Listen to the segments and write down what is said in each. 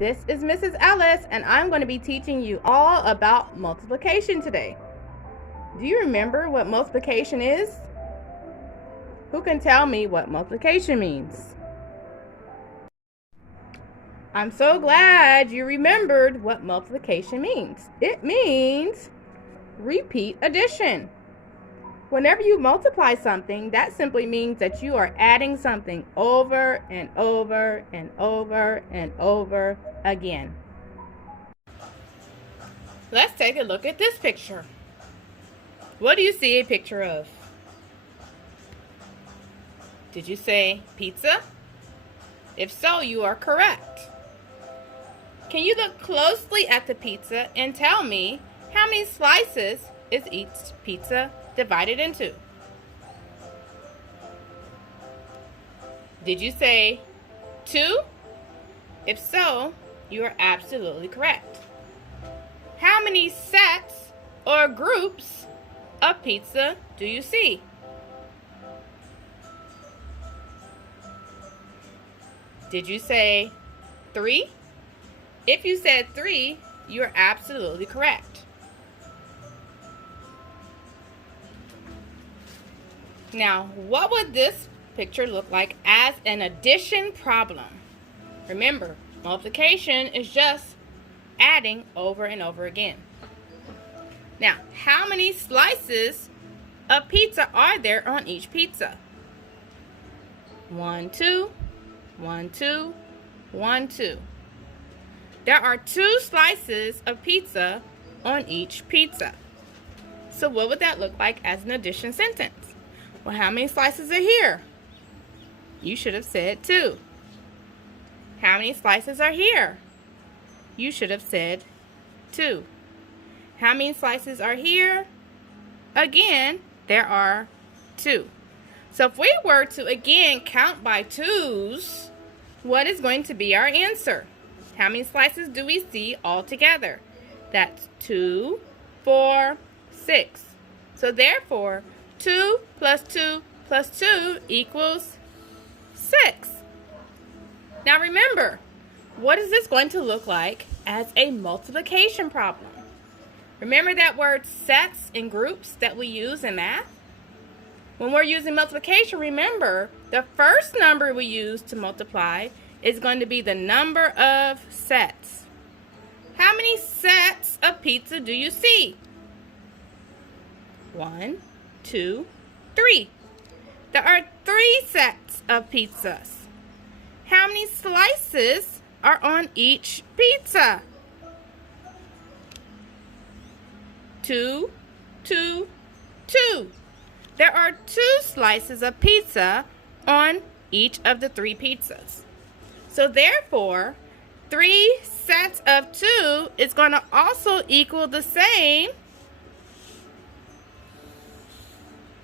This is Mrs. Ellis, and I'm going to be teaching you all about multiplication today. Do you remember what multiplication is? Who can tell me what multiplication means? I'm so glad you remembered what multiplication means. It means repeat addition. Whenever you multiply something, that simply means that you are adding something over and over and over and over again. Let's take a look at this picture. What do you see a picture of? Did you say pizza? If so, you are correct. Can you look closely at the pizza and tell me how many slices is each pizza divided into? Did you say 2? If so, you are absolutely correct. How many sets or groups of pizza do you see? Did you say 3? If you said 3, you are absolutely correct. Now, what would this picture look like as an addition problem? Remember, multiplication is just adding over and over again. Now, how many slices of pizza are there on each pizza? 1, 2, 1, 2, 1, 2. There are 2 slices of pizza on each pizza. So what would that look like as an addition sentence? Well, how many slices are here? You should have said 2. How many slices are here? You should have said 2. How many slices are here? Again, there are 2. So if we were to again count by 2s, what is going to be our answer? How many slices do we see all together? That's 2, 4, 6. So therefore, 2 plus 2 plus 2 equals 6. Now remember, what is this going to look like as a multiplication problem? Remember that word sets and groups that we use in math? When we're using multiplication, remember the first number we use to multiply is going to be the number of sets. How many sets of pizza do you see? 1, 2, 3. There are 3 sets of pizzas. How many slices are on each pizza? 2, 2, 2. There are 2 slices of pizza on each of the 3 pizzas. So therefore, 3 sets of 2 is going to also equal the same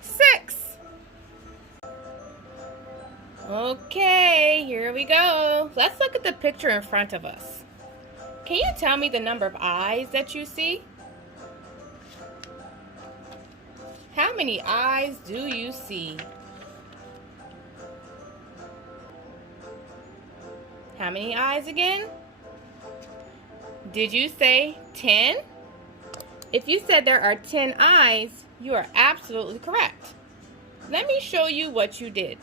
6. Okay, here we go. Let's look at the picture in front of us. Can you tell me the number of eyes that you see? How many eyes do you see? How many eyes again? Did you say 10? If you said there are 10 eyes, you are absolutely correct. Let me show you what you did.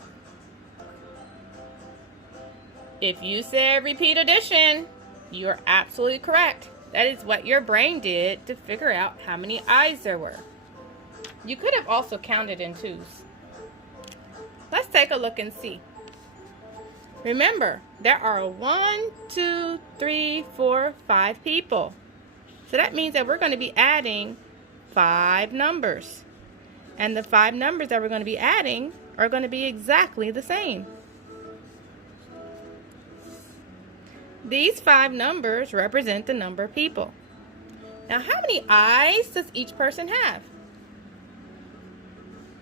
If you said repeat addition, you are absolutely correct. That is what your brain did to figure out how many eyes there were. You could have also counted in 2s. Let's take a look and see. Remember, there are 1, 2, 3, 4, 5 people. So that means that we're going to be adding 5 numbers. And the 5 numbers that we're going to be adding are going to be exactly the same. These 5 numbers represent the number of people. Now, how many eyes does each person have?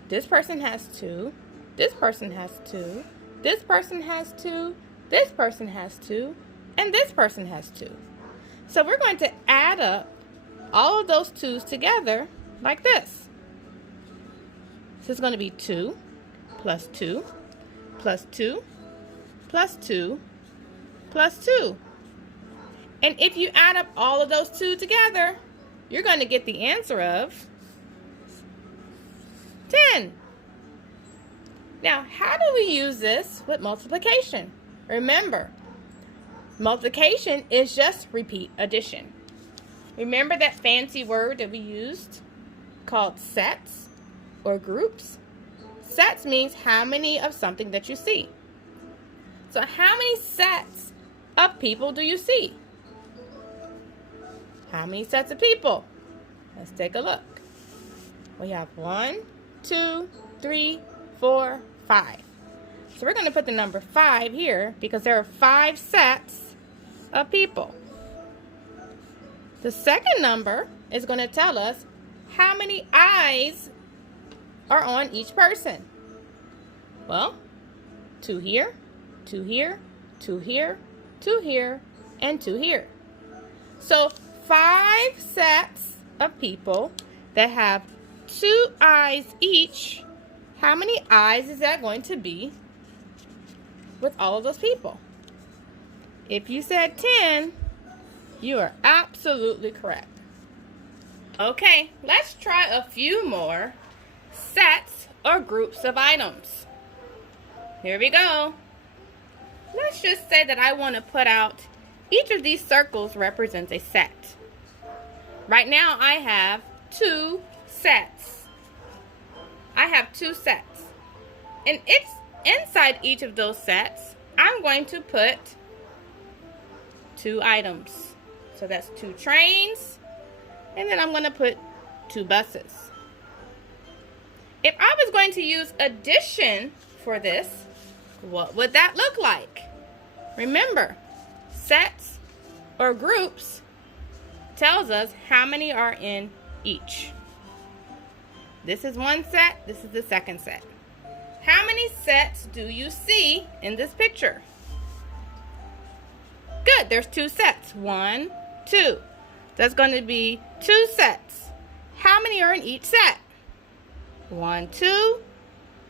This person has 2. This person has 2. This person has 2. This person has 2. And this person has 2. So we're going to add up all of those 2's together like this. So it's going to be 2 plus 2 plus 2 plus 2 plus 2. And if you add up all of those two together, you're going to get the answer of 10. Now, how do we use this with multiplication? Remember, multiplication is just repeat addition. Remember that fancy word that we used called sets or groups? Sets means how many of something that you see. So how many sets of people do you see? How many sets of people? Let's take a look. We have 1, 2, 3, 4, 5. So we're going to put the number 5 here because there are 5 sets of people. The second number is going to tell us how many eyes are on each person. Well, 2 here, 2 here, 2 here, 2 here, and 2 here. So 5 sets of people that have 2 eyes each. How many eyes is that going to be with all of those people? If you said 10, you are absolutely correct. Okay, let's try a few more sets or groups of items. Here we go. Let's just say that I want to put out each of these circles represents a set. Right now I have 2 sets. I have 2 sets. And it's inside each of those sets, I'm going to put 2 items. So that's 2 trains, and then I'm going to put 2 buses. If I was going to use addition for this, what would that look like? Remember, sets or groups tells us how many are in each. This is one set, this is the second set. How many sets do you see in this picture? Good, there's 2 sets. 1, 2. That's going to be 2 sets. How many are in each set? 1, 2,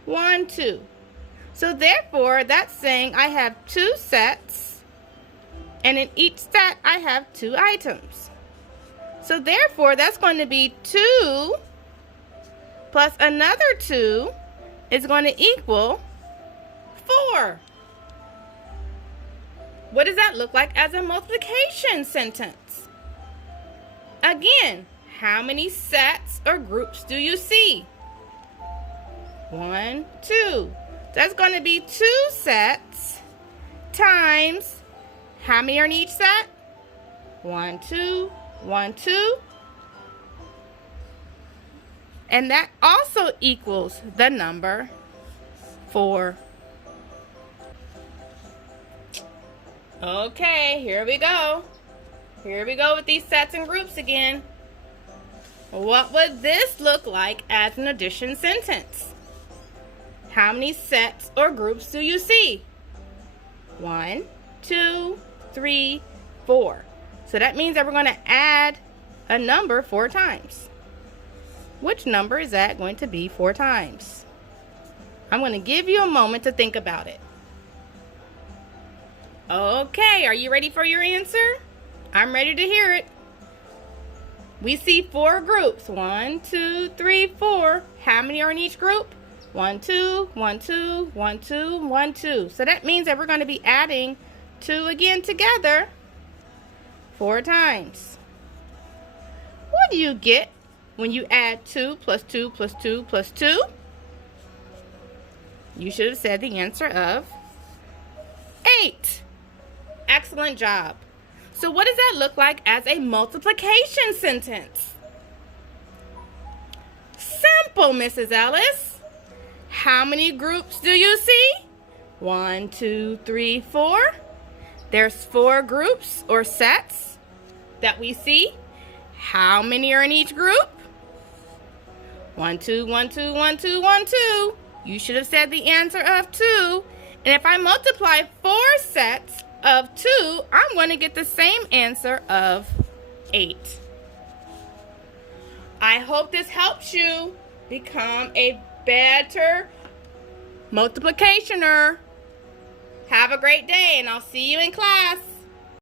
1, 2. So therefore, that's saying I have 2 sets, and in each set I have 2 items. So therefore, that's going to be 2 plus another 2 is going to equal 4. What does that look like as a multiplication sentence? Again, how many sets or groups do you see? 1, 2. That's going to be 2 sets times, how many are in each set? 1, 2, 1, 2. And that also equals the number 4. Okay, here we go. Here we go with these sets and groups again. What would this look like as an addition sentence? How many sets or groups do you see? 1, 2, 3, 4. So that means that we're going to add a number 4 times. Which number is that going to be 4 times? I'm going to give you a moment to think about it. Okay, are you ready for your answer? I'm ready to hear it. We see 4 groups. 1, 2, 3, 4. How many are in each group? 1, 2, 1, 2, 1, 2, 1, 2. So that means that we're going to be adding 2 again together 4 times. What do you get when you add 2 plus 2 plus 2 plus 2? You should have said the answer of 8. Excellent job. So what does that look like as a multiplication sentence? Simple, Mrs. Ellis. How many groups do you see? 1, 2, 3, 4. There's 4 groups or sets that we see. How many are in each group? 1, 2, 1, 2, 1, 2, 1, 2. You should have said the answer of 2. And if I multiply 4 sets of 2, I'm going to get the same answer of 8. I hope this helps you become a better multiplicationer. Have a great day, and I'll see you in class.